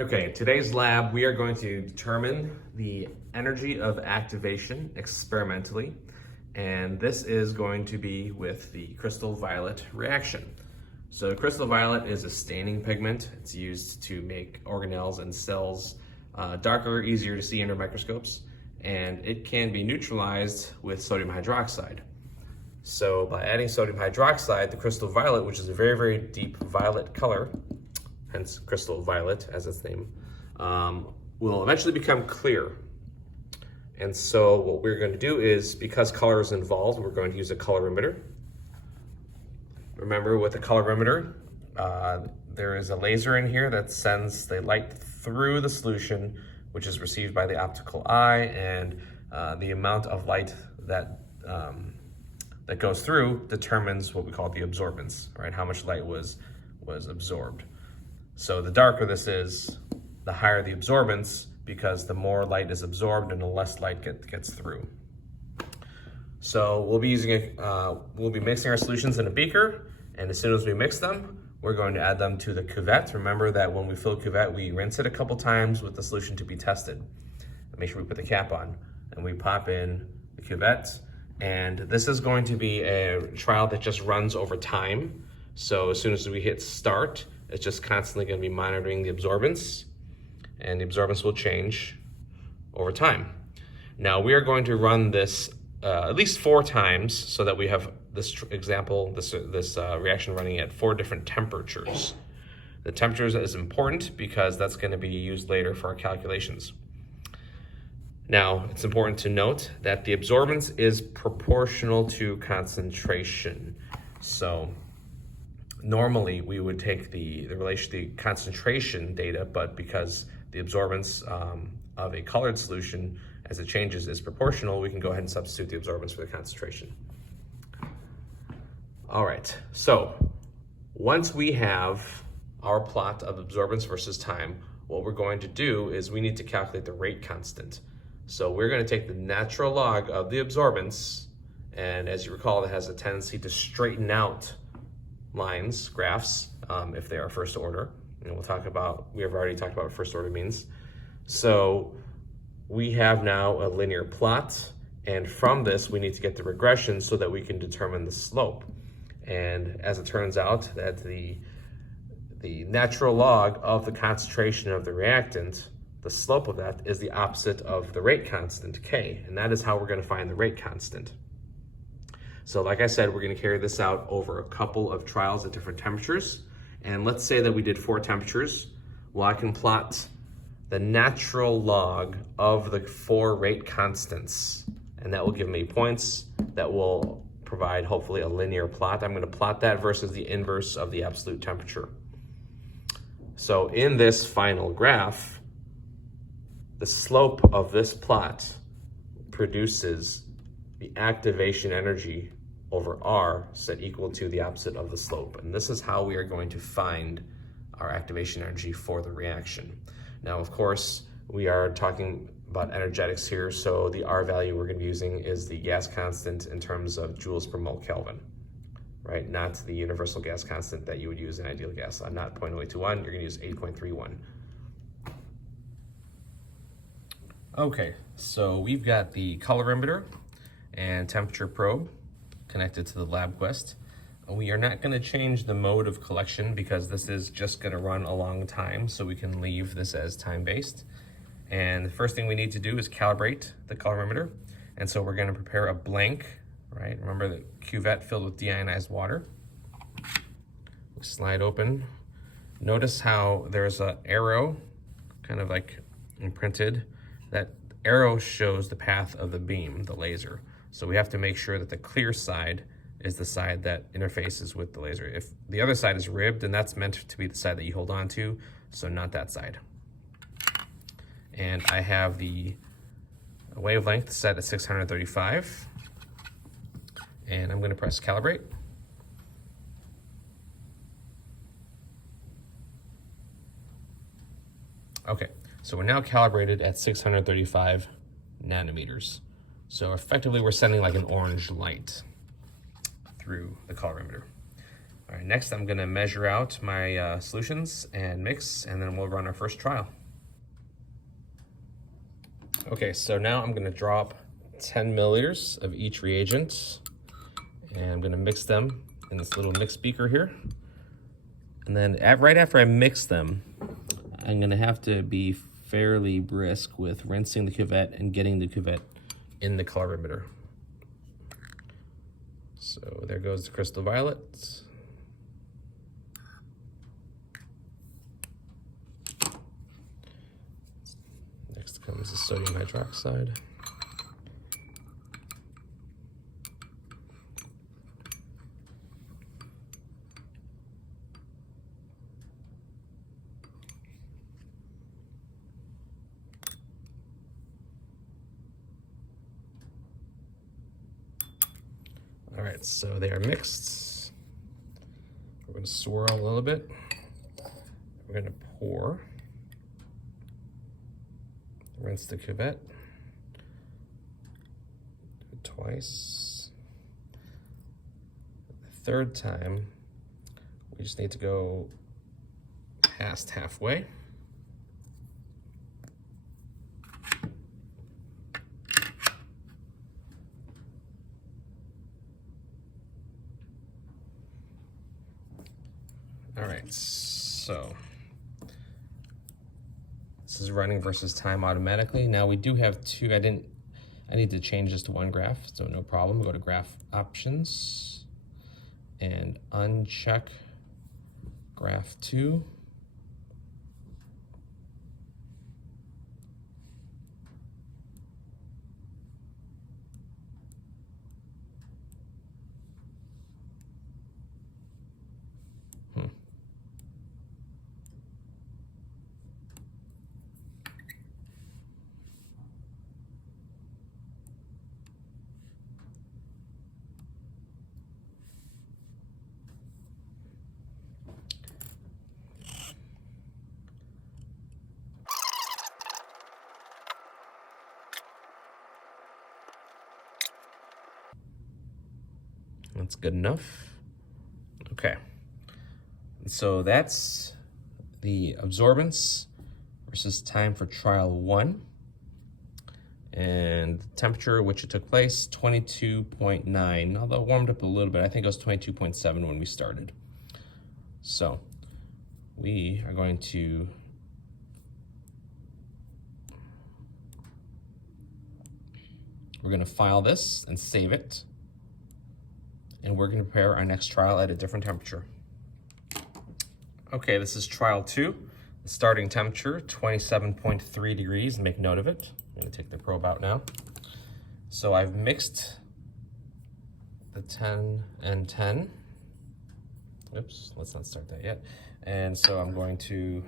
Okay, in today's lab, we are going to determine the energy of activation experimentally, and this is going to be with the crystal violet reaction. So crystal violet is a staining pigment. It's used to make organelles and cells darker, easier to see under microscopes, and it can be neutralized with sodium hydroxide. So by adding sodium hydroxide, the crystal violet, which is a very, very deep violet color, hence crystal violet as its name, will eventually become clear. And so what we're going to do is, because color is involved, we're going to use a colorimeter. Remember, with a colorimeter, there is a laser in here that sends the light through the solution, which is received by the optical eye, and the amount of light that that goes through determines what we call the absorbance, right? How much light was absorbed. So the darker this is, the higher the absorbance, because the more light is absorbed and the less light gets through. So we'll be mixing our solutions in a beaker, and as soon as we mix them, we're going to add them to the cuvette. Remember that when we fill cuvette, we rinse it a couple times with the solution to be tested. Make sure we put the cap on, and we pop in the cuvette. And this is going to be a trial that just runs over time. So as soon as we hit start, it's just constantly going to be monitoring the absorbance, and the absorbance will change over time. Now we are going to run this at least 4 times so that we have this reaction running at 4 different temperatures. The temperatures is important because that's going to be used later for our calculations. Now, it's important to note that the absorbance is proportional to concentration. So normally we would take the concentration data, but because the absorbance of a colored solution as it changes is proportional, we can go ahead and substitute the absorbance for the concentration. All right, so once we have our plot of absorbance versus time, what we're going to do is we need to calculate the rate constant. So we're going to take the natural log of the absorbance, and as you recall, it has a tendency to straighten out lines, graphs, if they are first order. And we have already talked about what first order means. So we have now a linear plot, and from this we need to get the regression so that we can determine the slope. And as it turns out, that the natural log of the concentration of the reactant, the slope of that is the opposite of the rate constant, K, and that is how we're going to find the rate constant. So like I said, we're going to carry this out over a couple of trials at different temperatures. And let's say that we did 4 temperatures. Well, I can plot the natural log of the 4 rate constants, and that will give me points that will provide hopefully a linear plot. I'm going to plot that versus the inverse of the absolute temperature. So in this final graph, the slope of this plot produces the activation energy over R set equal to the opposite of the slope. And this is how we are going to find our activation energy for the reaction. Now, of course, we are talking about energetics here, so the R value we're going to be using is the gas constant in terms of joules per mole Kelvin, right? Not the universal gas constant that you would use in ideal gas. Not 0.0821, you're going to use 8.31. Okay, so we've got the colorimeter and temperature probe connected to the LabQuest. We are not going to change the mode of collection because this is just going to run a long time, so we can leave this as time-based. And the first thing we need to do is calibrate the colorimeter. And so we're going to prepare a blank, right? Remember the cuvette filled with deionized water. We slide open. Notice how there's an arrow kind of like imprinted. That arrow shows the path of the beam, the laser. So we have to make sure that the clear side is the side that interfaces with the laser. If the other side is ribbed, then that's meant to be the side that you hold on to, so not that side. And I have the wavelength set at 635, and I'm going to press calibrate. Okay, so we're now calibrated at 635 nanometers. So effectively we're sending like an orange light through the colorimeter. All right, next I'm gonna measure out my solutions and mix, and then we'll run our first trial. Okay, so now I'm gonna drop 10 milliliters of each reagent, and I'm gonna mix them in this little mix beaker here. And then right after I mix them, I'm gonna have to be fairly brisk with rinsing the cuvette and getting the cuvette in the colorimeter. So there goes the crystal violet. Next comes the sodium hydroxide. All right, so they are mixed. We're gonna swirl a little bit. We're gonna pour. Rinse the cuvette. Do it twice. The third time, we just need to go past halfway. All right, so this is running versus time automatically. Now we do have two, I need to change this to one graph, so no problem. Go to graph options and uncheck graph 2. That's good enough. Okay, so that's the absorbance versus time for trial 1. And the temperature at which it took place, 22.9, although it warmed up a little bit. I think it was 22.7 when we started. So we are going to file this and save it. And we're gonna prepare our next trial at a different temperature. Okay, this is trial 2. The starting temperature, 27.3 degrees. Make note of it. I'm gonna take the probe out now. So I've mixed the 10 and 10. Oops, let's not start that yet. And so I'm going to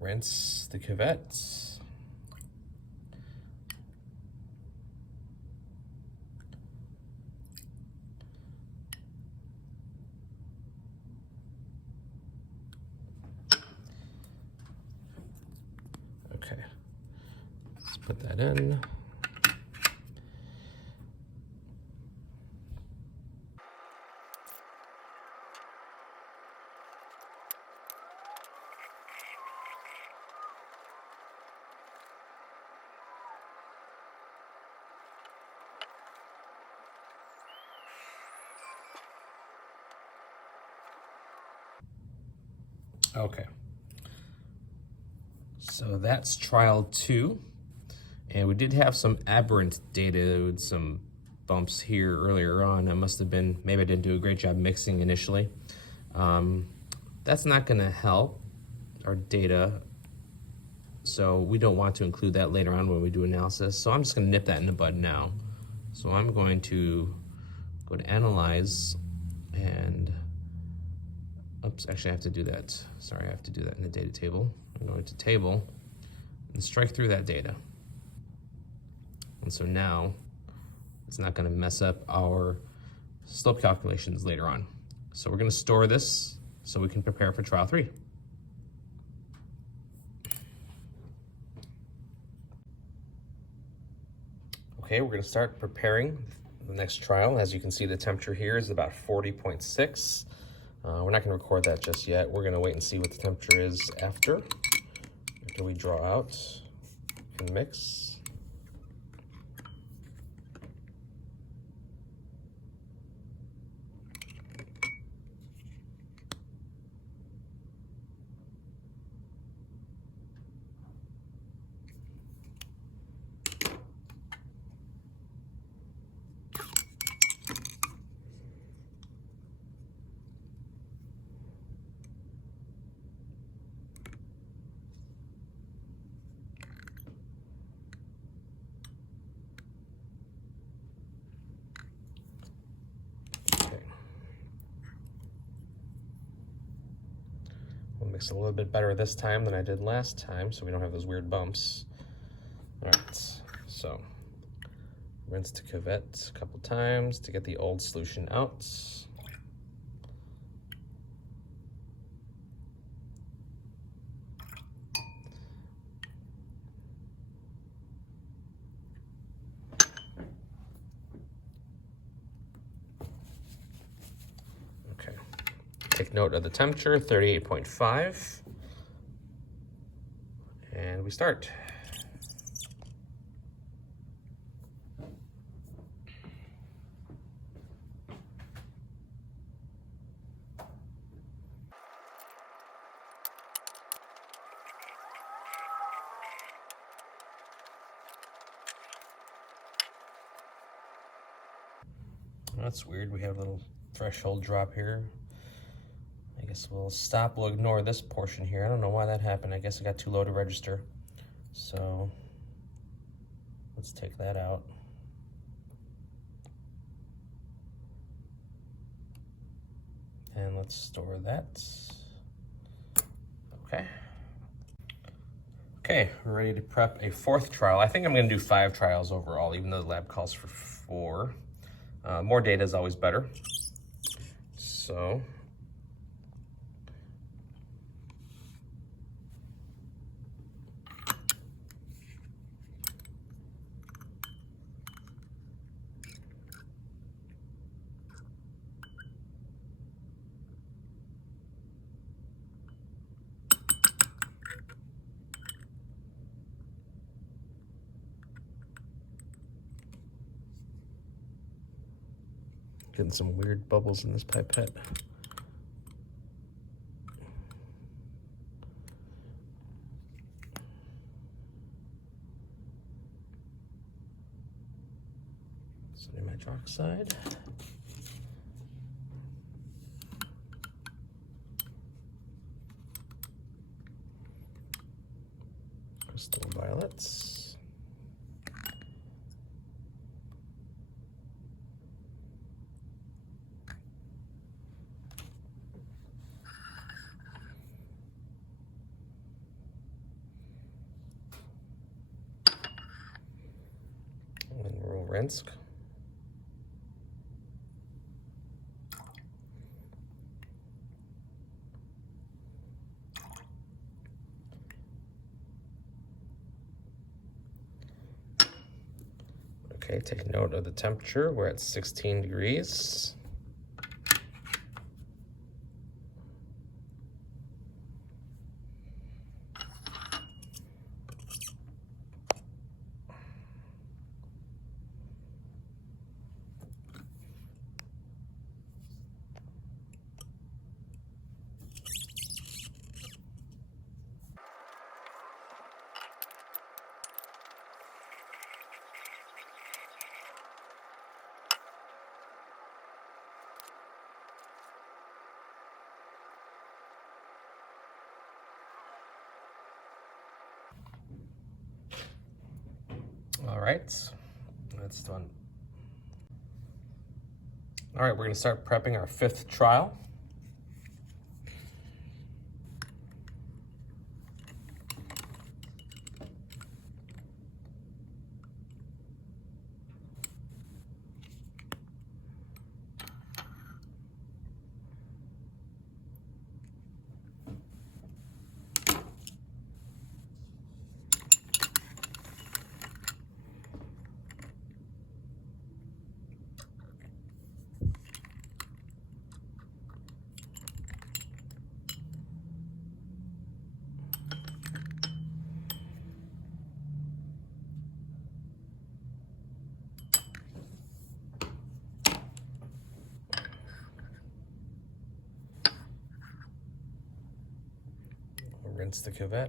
rinse the cuvette. Okay, let's put that in. Okay. So that's trial 2. And we did have some aberrant data with some bumps here earlier on. It must have been, maybe I didn't do a great job mixing initially. That's not gonna help our data. So we don't want to include that later on when we do analysis. So I'm just gonna nip that in the bud now. So I'm going to go to analyze and, oops, actually I have to do that. Sorry, I have to do that in the data table. I'm going to table and strike through that data. And so now it's not gonna mess up our slope calculations later on. So we're gonna store this so we can prepare for trial 3. Okay, we're gonna start preparing The next trial, as you can see, the temperature here is about 40.6. We're not going to record that just yet. We're going to wait and see what the temperature is after we draw out and mix. We'll mix a little bit better this time than I did last time, so we don't have those weird bumps. All right, so rinse to cuvette a couple times to get the old solution out. Okay, take note of the temperature, 38.5, and we start. That's weird, we have a little threshold drop here. I guess we'll stop, we'll ignore this portion here. I don't know why that happened. I guess I got too low to register. So let's take that out. And let's store that. Okay. Okay, we're ready to prep a fourth trial. I think I'm gonna do 5 trials overall, even though the lab calls for 4. More data is always better. So, getting some weird bubbles in this pipette. Sodium hydroxide. Crystal violets. And we'll rinse. Okay, take note of the temperature. We're at 16 degrees. All right, that's done. All right, we're gonna start prepping our 5th trial. rinse the cuvette.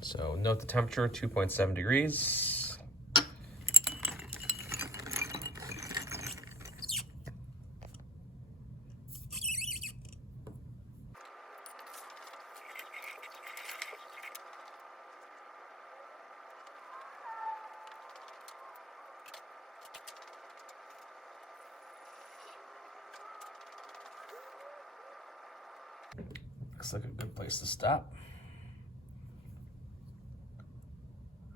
So note the temperature, 2.7 degrees. Looks like a good place to stop.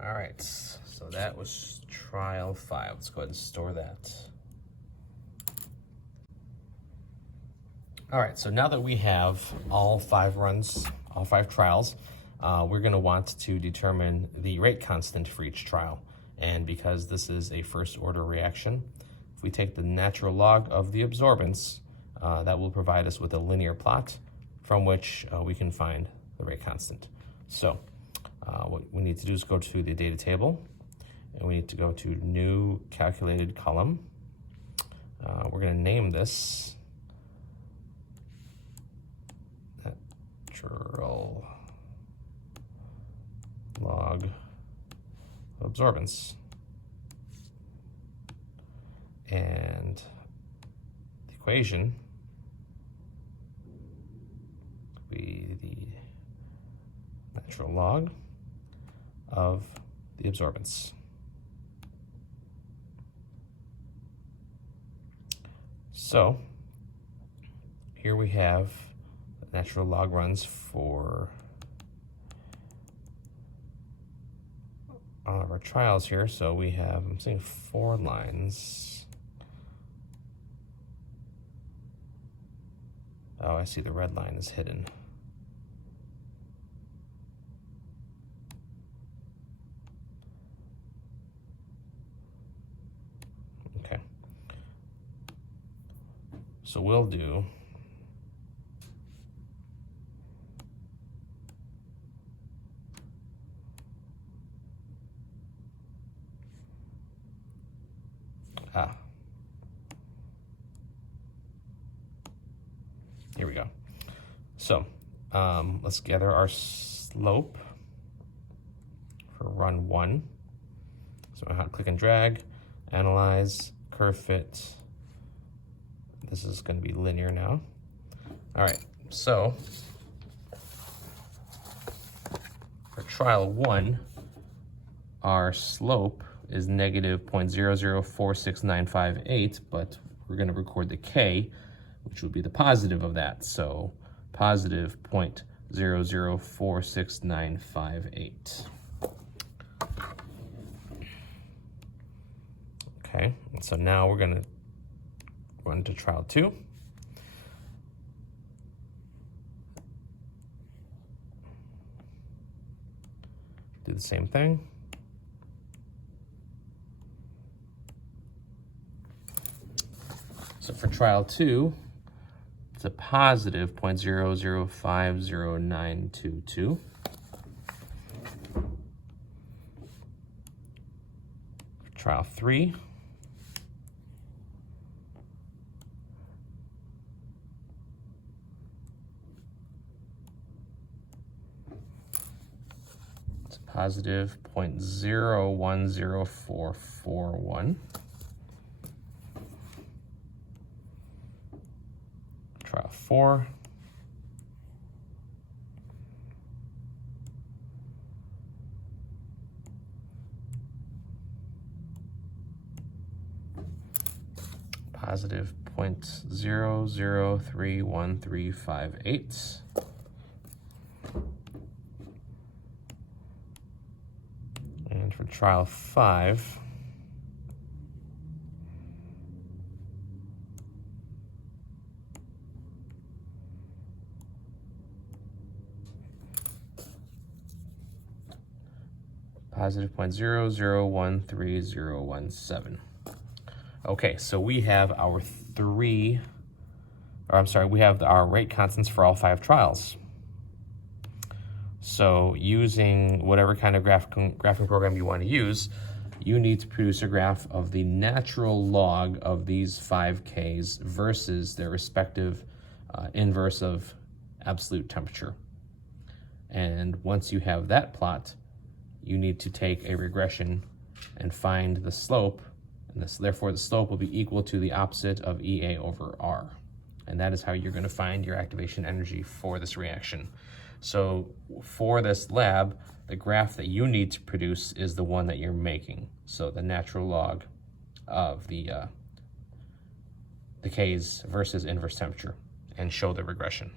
All right, so that was trial 5. Let's go ahead and store that. All right, so now that we have all 5 runs, all 5 trials, we're gonna want to determine the rate constant for each trial. And because this is a first order reaction, if we take the natural log of the absorbance, that will provide us with a linear plot from which we can find the rate constant. So what we need to do is go to the data table, and we need to go to new calculated column. We're going to name this natural log of absorbance, and the equation will be the natural log of the absorbance. So here we have the natural log runs for all of our trials here. So we have, I'm seeing 4 lines. Oh, I see the red line is hidden. Okay. So we'll do here we go. So let's gather our slope for run 1. So I click and drag, analyze, curve fit. This is going to be linear now. All right, so for trial 1, our slope is negative 0.0046958, but we're going to record the K, which would be the positive of that. So positive 0.0046958. Okay, and so now we're going to run to trial 2. Do the same thing. So for trial 2, it's a positive 0.005092. For trial 3, it's a positive 0.010441. Trial 4, positive 0.003135.8. And for trial 5, positive 0.001317. Okay, so we have our we have our rate constants for all 5 trials. So using whatever kind of graphing program you want to use, you need to produce a graph of the natural log of these 5 Ks versus their respective inverse of absolute temperature. And once you have that plot, you need to take a regression and find the slope, and therefore the slope will be equal to the opposite of EA over R. And that is how you're going to find your activation energy for this reaction. So for this lab, the graph that you need to produce is the one that you're making. So the natural log of the Ks versus inverse temperature, and show the regression.